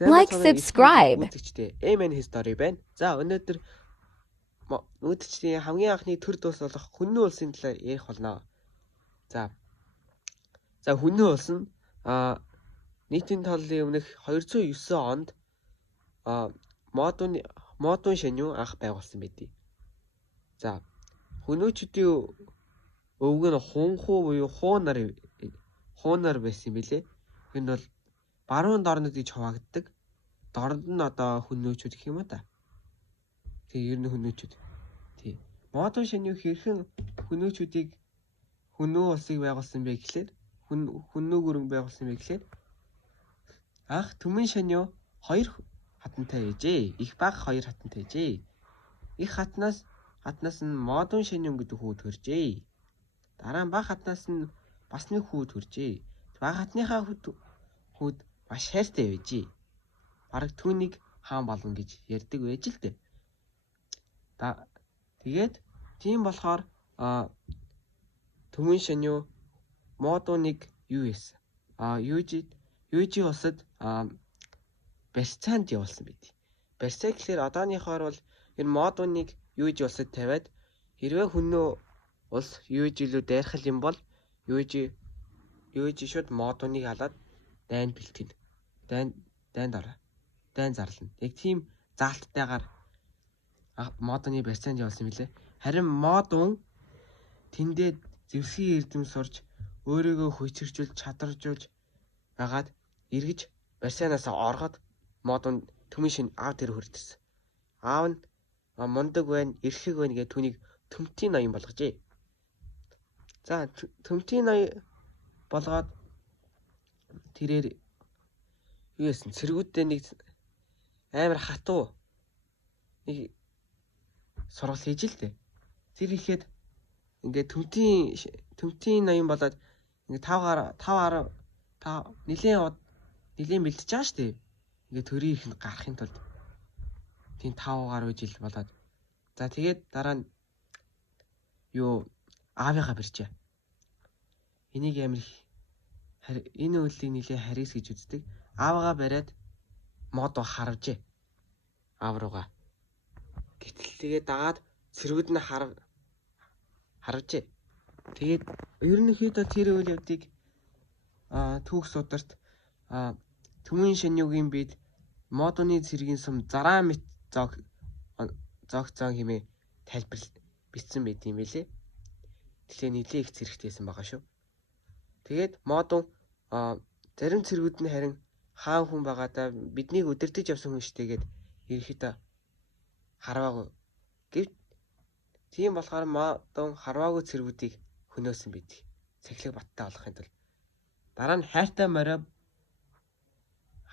Like, subscribe. Үзэгчдээ Amen History байна. За өнөөдөр үүдчдийн хамгийн анхны төр дус болох Хүннү улсын талаар ярих болно. За Хүннү улс нь нийтийн тооллын өмнөх 209 онд модун шаню анх байгуулсан байдгийг. За Хүннүчүүдийн өвөг нь хунху буюу хуунар байсан юм билээ. Энэ бол баруун дорнод гэж хуваагддаг. Дорнд нь одоо Хүннүчүүд гэх юм уу та. Тэгээ ер нь Хүннүчүүд. Тий. Модун шаню хэрхэн Хүннүчүүдийг Хүннү улсыг байгуулсан бэ гэхлээр Хүннү гүрэн байгуулсан бэ гэхлээр анх Түмэн шаню 2 хатантай ээжээ. Их баг 2 хатантай ээжээ. Их хатнаас нь модун шаню гэдэг хүү төржээ. Дараа нь баг хатнаас нь бас нэг хүү төржээ. Баг хатныхаа хүүд маш хайртай байжээ. Бараг түүнийг хаан болгон гэж ярьдаг байж л дээ. Тэгээд тийм болохоор Түмэн шаню модуныг юу хийсэн? Юужи улсад барьцаанд явуулсан байд. Барьцаа гэхэлэр одооныхоор бол энэ модуныг юужи улсад тавиад хэрвээ Хүннү улс юужи лөө дайрхал юм бол юужи шууд модуныг халаад дайнд бэлтгэн. Дайн зарлана. Яг тийм заалттайгаар модуны барьцаанд явуулсан билээ. Харин модун тэндээ зэвсгийн эрдэм сурж өөрийгөө хүчиржүүлж чадваржуулж байгаад эргэж барьцаанаас ороход модун Түмэн шин аав дээр хүрдэрсэн. Аав нь мундаг байна, эрхэг байна гэж түүнийг төмтийн ноён болгожээ. За төмтийн ноён болгоод тэрээр юу гэсэн цэргүүдтэй нэг амар хатуу нэг сургал хийж л дээ. Тэр ихэд ингээд төмтийн ноён болоод ингээд 5 нилийн бэлдэж байгаа шүү дээ. Ингээд төрийн ихэнд гарахын тулд тийм 5 гаруй жил болоод. За тэгээд дараа нь аавыгаа барьжээ. Энийг энэ үйлийг нэлээ харис гэж үздэг. Аавыгаа бариад мод харавжээ. Аав руугаа. Гэтэл тэгээд дагаад цэргүүд нь харавжээ. Тэгээд ерөнхийдөө тэр үйл явдыг түүх сударт Түмэн шанюгийн бид модуны цэргийн сум зараа мэт зогцон хэмээн тайлбарлал бичсэн байт юм билээ. Тэгэхээр нэлээ их зэрэгтэйсэн байгаа шүү. Тэгээд модун зарим цэргүүд нь харин хаан хүн байгаадаа биднийг удирдах явсан хүн штэ гэд ерөөхдөө харваагүй. Тийм болохоор модун харваагүй цэргүүдийг хөнөөсөн байдаг. Цахилгаан баттай болохын тулд. Дараа нь хайртай морио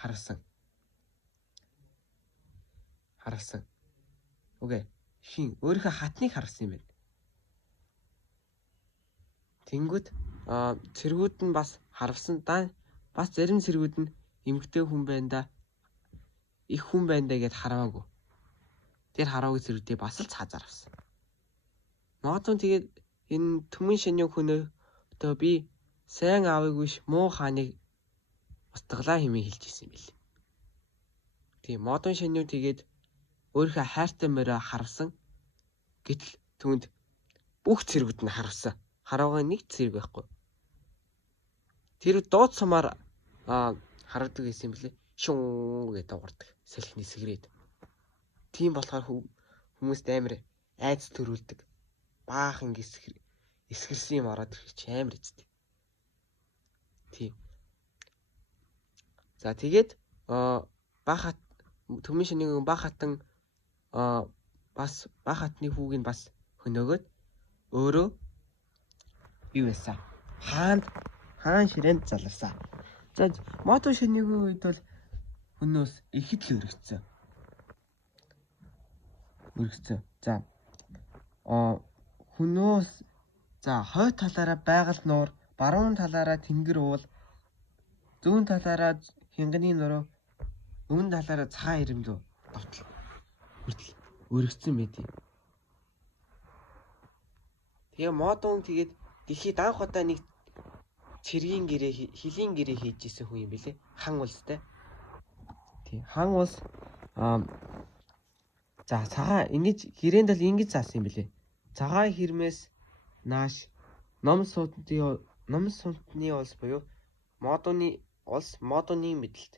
харсан. Окей. Хин өөрийнхөө хатныг харсан юм байна. Тэнгүүд цэргүүд нь бас харвсан. Бас зарим цэргүүд нь эмгтэй хүн байна да. Их хүн байна да гэд харваагүй. Тэр хараагүй цэргүүдээ бас л цаазаар авсан. Модун тэгээд энэ Түмэн шаню хөнөөдөө би сайн аавыг биш муу хааныг устгалаа хэмээн хэлж ирсэн юм бэл. Тийм модун шаню тэгээд өөрийнхөө хайртай морио харвсан. Гэтэл түүнд бүх цэргүүд нь харвсан. Хараагүй нэг цэрэг байхгүй. Тэр дууд сумаар харагдаг гэсэн юм блэ. Шуун гэдэг дуугардаг. Салхины сэгрээд. Тийм болохоор хүмүүст амар айц төрүүлдэг. Баахан эсгэрсэн юм ороод ирэх чи амар эцтэй. Тийм. За тэгээд Түмэн шанюгийн баг хатан бас баг хатны хүүг нь бас хөнөөгөөд өөрөө юу байсан? Хаан ширээнд заларсан. За модун шанюгийн үед бол Хүннүс ихэд л өргөцсөн. За Хүннүс хойд талаараа байгаль нуур, баруун талаараа тэнгэр уул, зүүн талаараа хянганы нуруу, өмнө талаараа цагаан ирэмлүү довтол хүртэл өргөцсөн байдгийг. Тэгээ модун тэгээд дэлхийд анх удаа нэг цэргийн гэрээ, хилийн гэрээ хийж исэн хүн юм билээ. Хан улстай. тий. Хан улс за цагаан ингэж гэрээнд л ингэж заасан юм билээ. Цагаан хэрмээс нааш ном сунтны улс буюу модуны улс модуны мэдлэлт.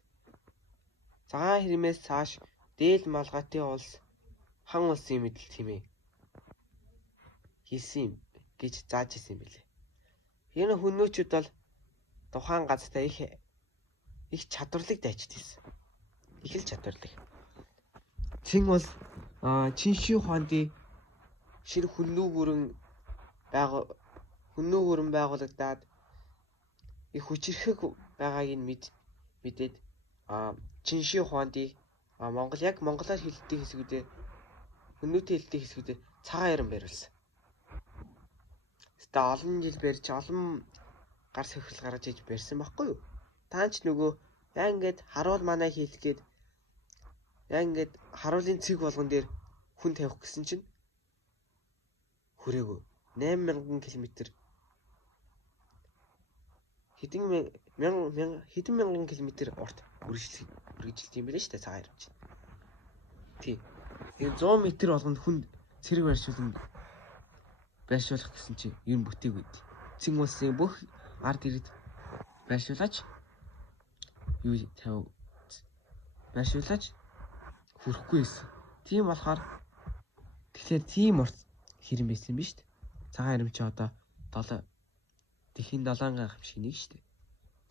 Цагаан хэрмээс цааш дээл малгайтын улс хан улсын мэдлэлт хэмээн хэлсэн юм гэж зааж ирсэн юм билээ. Энэ хүннөөчүүд бол тухайн газартаа их чадварлаг дайчид хэлсэн. Их л чадварлаг. Чин бол Чинши хуанди шир хүннүү бүрэн байгуулагдаад их хүчирхэг байгааг нь мэдээд Чинши хуанди монголоор хэлдэг хэсгүүдээ хүннүүтэй хэлдэг хэсгүүдээ цагаан яран бариулсан. Тэ олон жил барьж олон гар сохирол гаргаж иж барьсан байхгүй юу? Таанч нөгөө яа ингээд харуул манай хийлгээд яа ингээд харуулын цэг болгон дээр хүн тавих гэсэн чинь хүрээгүй 8000 км хэдэн мянган километр урт үргэлжилт юм билээ шүү дээ цагаан яран чинь. Тий. Тэгээ 100 м болгонд хүн цэрэг байршуулах гэсэн чинь юм бүтээгүй. Цэн улсын бүх ард иргэд байршуулаач хүрэхгүй байсан. Тийм болохоор тэгэхээр тийм урт хэрэм байсан биз дээ. Цагаан ярам чи одоо 7 ганг шиг нэг шүү дээ.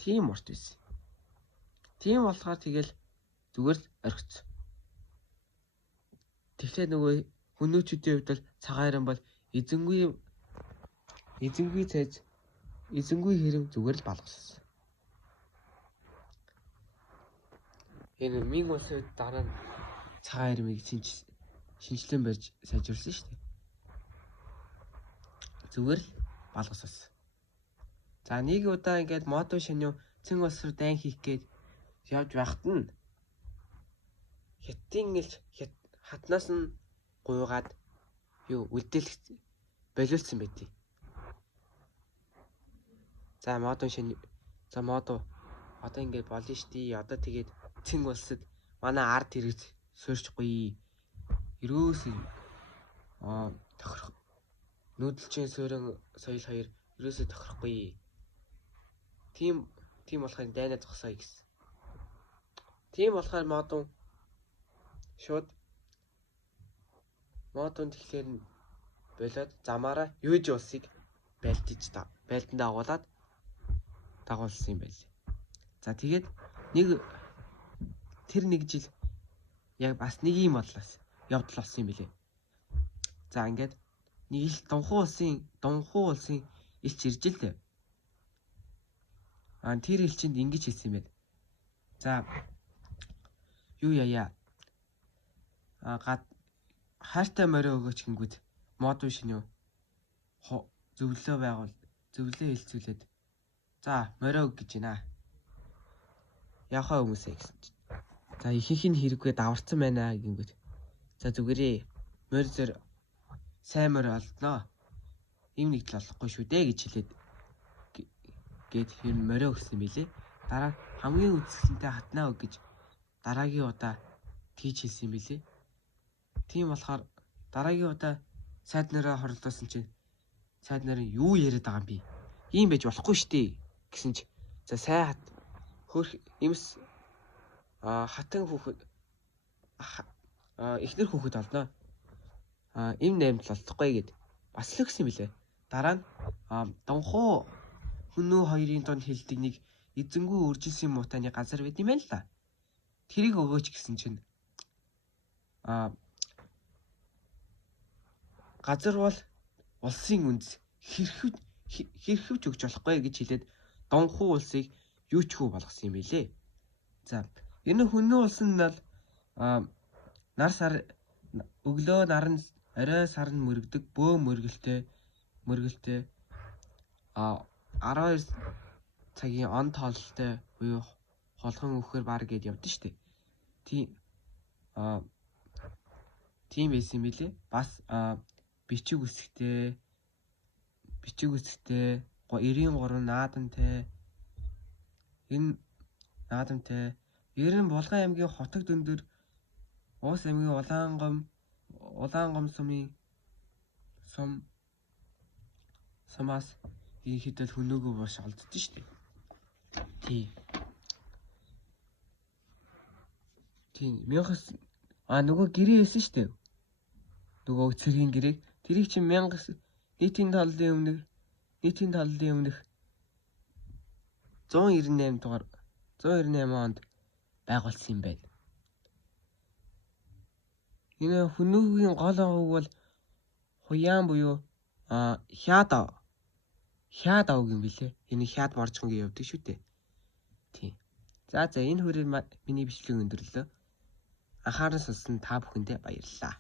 Тийм урт байсан. Тийм болохоор тэгэл зүгээр л орхицсон. Тэгэхээр нөгөө хүнөөчүүдийн хувьд бол цагаан ярам бол эзэнгүй хэрэм зүгээр л балгасан. Энэ Мин улсын дараа нь цагаан ярмыг шинжилэн барьж сайжруулсан шүү дээ. Зүгээр л балгасан. За нэг удаа ингээд модон шинэ Цэн улс руу дайн хийх гээд явж байхад нь хатнаас нь гуйгаад үлдээлэх болиулсан байдгийг. За модон одоо ингээд болно штий. Одоо тэгээд Цэн улсад манай ард иргэд суурьчихгүй. Ерөөсөө тохирох нүүдэлчин суурин соёл хоёр ерөөсөө тохирохгүй. Тийм болохоор дайнаа зогсоё гэсэн. Тийм болохоор модон тэгэхээр болоод замаараа Юж улсыг байлдан дагуулад дагуулсан юм байл. За тэгээд тэр нэг жил яг бас нэг юм явдал болсон юм билээ. За ингээд нэг ил Дунхуу улсын илч ирж л дээ. Тэр илчинд ингэж хэлсэн юм байна. За юу яая? Хайртай морио өгөөч гингүүд модон шинэ зөвлөө хэлцүүлээд за морио өг гэж байна. Яхаа хүмүүсээ гэсэн чинь. За ихэнх нь хэрэггүй даварцсан байна гингүүд. За зүгээрээ морьзор сайн морио олдноо. Им нэгдэл олохгүй шүү дээ гэж хэлээд гээд хэр морио өгсөн билээ. Дараа хамгийн үзэсгэлэнтэй хатнаа өг гэж дараагийн удаа тийж хэлсэн билээ. Тийм болохоор дараагийн удаа сайд нараа хоролдуулсан чинь сайд нарын юу яриад байгаа юм бэ? Ийм байж болохгүй штий гэсэн чи за сайн имс хатан хүүхэд эхнэр хүүхэд олноо. Им 8 л олдохгүй гэд бас л өгсөн билээ. Дараа нь Дунхуу хүннүү хоёрын донд хэлдэг нэг эзэнгүй үржилсэн муутайны газар байт юм байна л да. Тэрийг өгөөч гэсэн чинь газар бол улсын үндэс хэрхэвч өгч болохгүй гэж хэлээд Дунхуу улсыг юу ч хүү болгосон юм билээ. За энэ хүннүү улсын нь бол өглөө наран орой сарн мөргөдөг бөө мөргөлтэй 12 цагийн он тоололтой буюу холхон өвхөр баг гэд явдсан шүү дээ. Тийм байсан юм билээ. Бас бичиг үсгтэй 93 наадамтай энэ наадамтай Ер нь Булган аймгийн Хотог Дүндэр Уус аймгийн Улаангом сумаас ерөнхийдөө хөнөөгөө бууш олддоо шүү дээ. Тийм. Нөгөө гэрээ хэлсэн шүү дээ. Нөгөө цэргийн гэрээг тэрийг чинь нийтийн таллын өмнөх 198 онд байгуулсан юм байна. Энэ хөнөөгийн гол агууг бол Хуяан буюу Хяад авг юм билээ. Энэ Хяад боржгонгийн явдаг шүү дээ. Тийм. За энэ хүрээр миний бичлэг өндөрлөө. Анхааран сонссон та бүхэндээ баярлалаа.